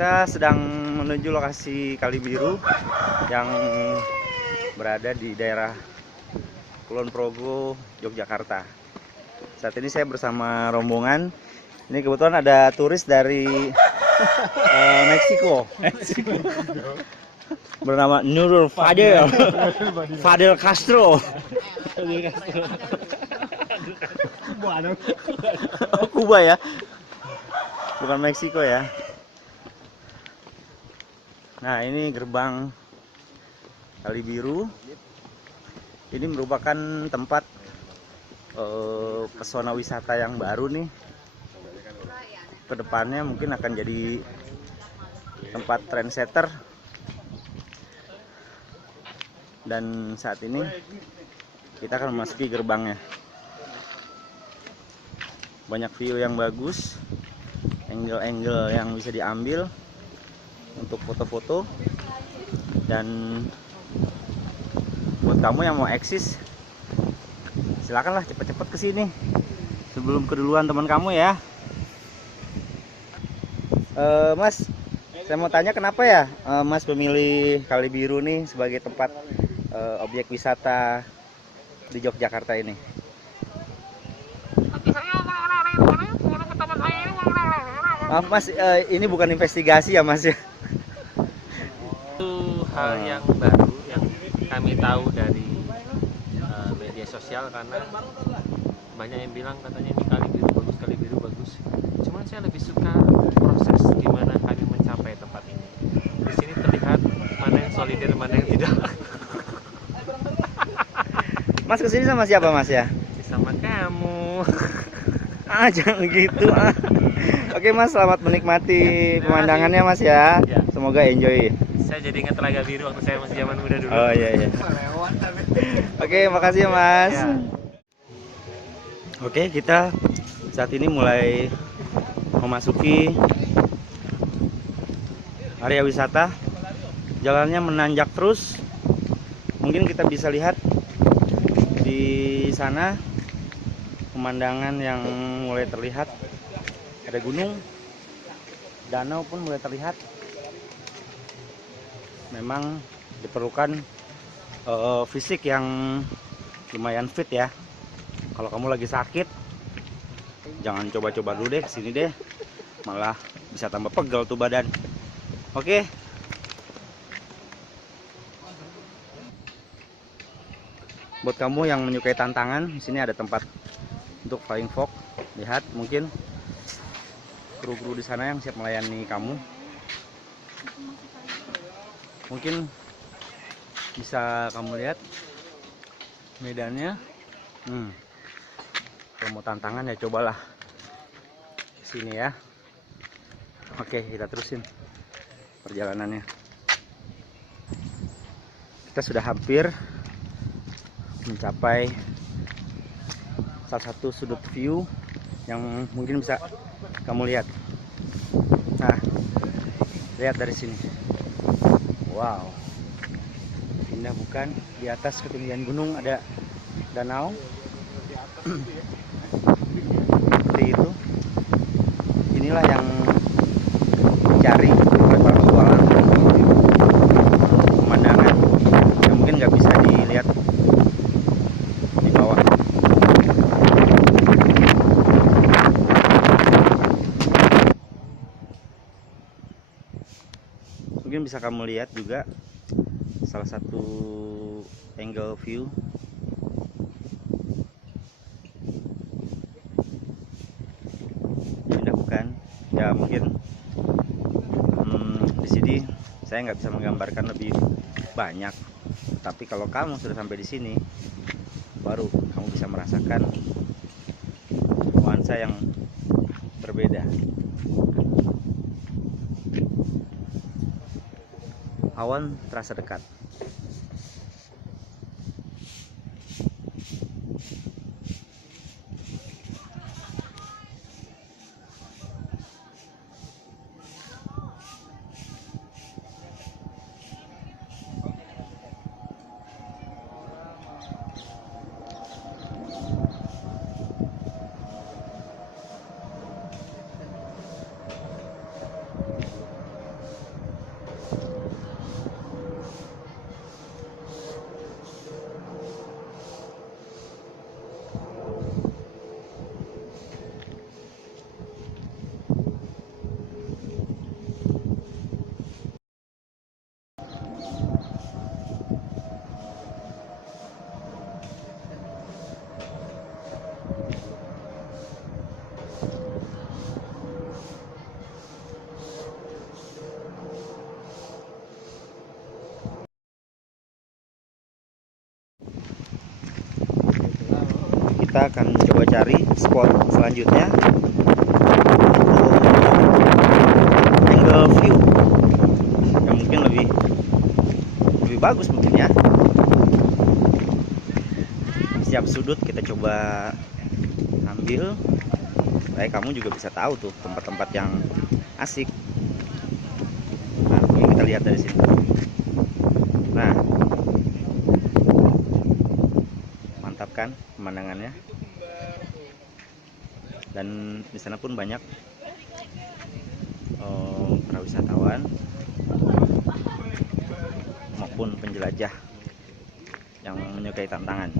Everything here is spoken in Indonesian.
Kita sedang menuju lokasi Kali Biru yang berada di daerah Kulon Progo, Yogyakarta. Saat ini saya bersama rombongan. Ini kebetulan ada turis dari Meksiko. Bernama Nurul Fadel Castro. Kuba ya, bukan Meksiko ya. Nah, ini gerbang Kali Biru. Ini merupakan tempat pesona wisata yang baru nih. Kedepannya mungkin akan jadi tempat trendsetter. Dan saat ini kita akan memasuki gerbangnya. Banyak view yang bagus, angle-angle yang bisa diambil untuk foto-foto. Dan buat kamu yang mau eksis, silakanlah cepet-cepet kesini sebelum keduluan teman kamu ya. Mas, saya mau tanya kenapa ya Mas memilih Kali Biru nih sebagai tempat objek wisata di Yogyakarta ini? Maaf Mas, ini bukan investigasi ya Mas ya? Itu hal yang baru yang kami tahu dari media sosial, karena banyak yang bilang katanya ini Kali Biru bagus, Kali Biru bagus. Cuman saya lebih suka proses gimana kami mencapai tempat ini. Di sini terlihat mana yang solider, mana yang tidak. Mas kesini sama siapa Mas ya? Sama kamu. Jangan gitu Oke Mas, selamat menikmati pemandangannya Mas ya. Semoga enjoy. Saya jadi ingat Telaga Biru waktu saya masih zaman muda dulu. Oh iya. Oke, makasih ya Mas. Ya. Oke, kita saat ini mulai memasuki area wisata. Jalannya menanjak terus. Mungkin kita bisa lihat di sana pemandangan yang mulai terlihat. Ada gunung, danau pun mulai terlihat. Memang diperlukan fisik yang lumayan fit ya. Kalau kamu lagi sakit, jangan coba-coba dulu deh kesini deh, malah bisa tambah pegel tuh badan. Oke. Buat kamu yang menyukai tantangan, di sini ada tempat untuk flying fox. Lihat, mungkin kru-kru di sana yang siap melayani kamu. Mungkin bisa kamu lihat medannya. Kalau mau tantangan ya cobalah sini ya. Oke, kita terusin perjalanannya. Kita sudah hampir mencapai salah satu sudut view yang mungkin bisa kamu lihat. Nah, lihat dari sini. Wow, indah bukan? Di atas ketinggian gunung ada danau. Seperti itu. Inilah yang dicari oleh para petualang, pemandangan yang mungkin nggak bisa dilihat di bawah. Mungkin bisa kamu lihat juga salah satu angle view. Indah bukan? Ya mungkin di sini saya nggak bisa menggambarkan lebih banyak. Tapi kalau kamu sudah sampai di sini, baru kamu bisa merasakan nuansa yang berbeda. Awan terasa dekat. kita akan coba cari spot selanjutnya untuk angle view yang mungkin lebih bagus mungkin ya. Setiap sudut kita coba ambil supaya kamu juga bisa tahu tuh tempat-tempat yang asik. Nah, ini kita lihat dari sini. Nah, mantap kan pemandangannya. Dan di sana pun banyak para wisatawan maupun penjelajah yang menyukai tantangan.